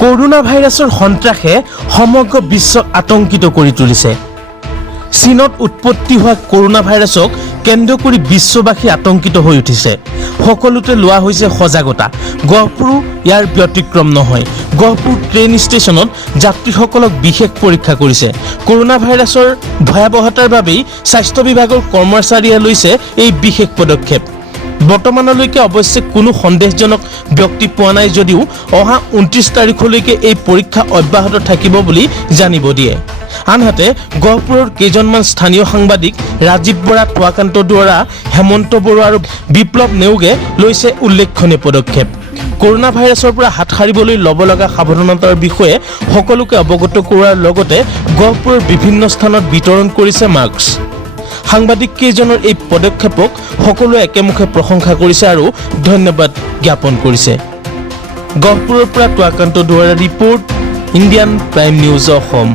Corona ভাইৰাছৰ সন্ত্ৰাসে সমগ্ৰ বিশ্বক আতংকিত কৰি তুলিছে। চীনত উৎপত্তি হোৱা কৰোনা ভাইৰাছক কেন্দ্ৰ কৰি বিশ্ববাসী আতংকিত হৈ উঠিছে। সকলোতে লোৱা হৈছে সজাগতা। গহপুৰো ইয়াৰ ব্যতিক্ৰম নহয়। গহপুৰ ট্ৰেইন ষ্টেচনত যাত্ৰীসকলক বিশেষ পৰীক্ষা কৰিছে। কৰোনা ভাইৰাছৰ ভয়াৱহতাৰ বাবেই স্বাস্থ্য বিভাগৰ কৰ্মচাৰীয়ে লৈছে এই বিশেষ পদক্ষেপ। বৰ্তমানলৈকে অৱশ্যে কোনো সন্দেহজনক ব্যক্তি পোৱা নাই যদিও অহা 29 তাৰিখলৈকে এই পৰীক্ষা অব্যাহত থাকিব বুলি জানিব দিয়ে। আনহাতে গহপুৰৰ কেইজনমান স্থানীয় সাংবাদিক ৰাজীৱ বৰা, টুৱাকান্ত দুৱৰা, হেমন্ত বৰুৱা আৰু বিপ্লৱ নেওগে লৈছে উল্লেখনীয় পদক্ষেপ। কৰোনা ভাইৰাছৰ পৰা হাত সাৰিবলৈ ল'ব লগা সাৱধানতাৰ বিষয়ে সকলোকে অৱগত কৰোৱাৰ লগতে গহপুৰৰ বিভিন্ন স্থানত বিতৰণ কৰিছে মাস্ক। সাংবাদিক কেইজনৰ এই পদক্ষেপক সকলোৱে একেমুখে প্ৰশংসা কৰিছে আৰু ধন্যবাদ জ্ঞাপন কৰিছে। গহপুৰৰ পৰা টুৱাকান্ত দুৱৰাৰ report, Indian prime news Assam.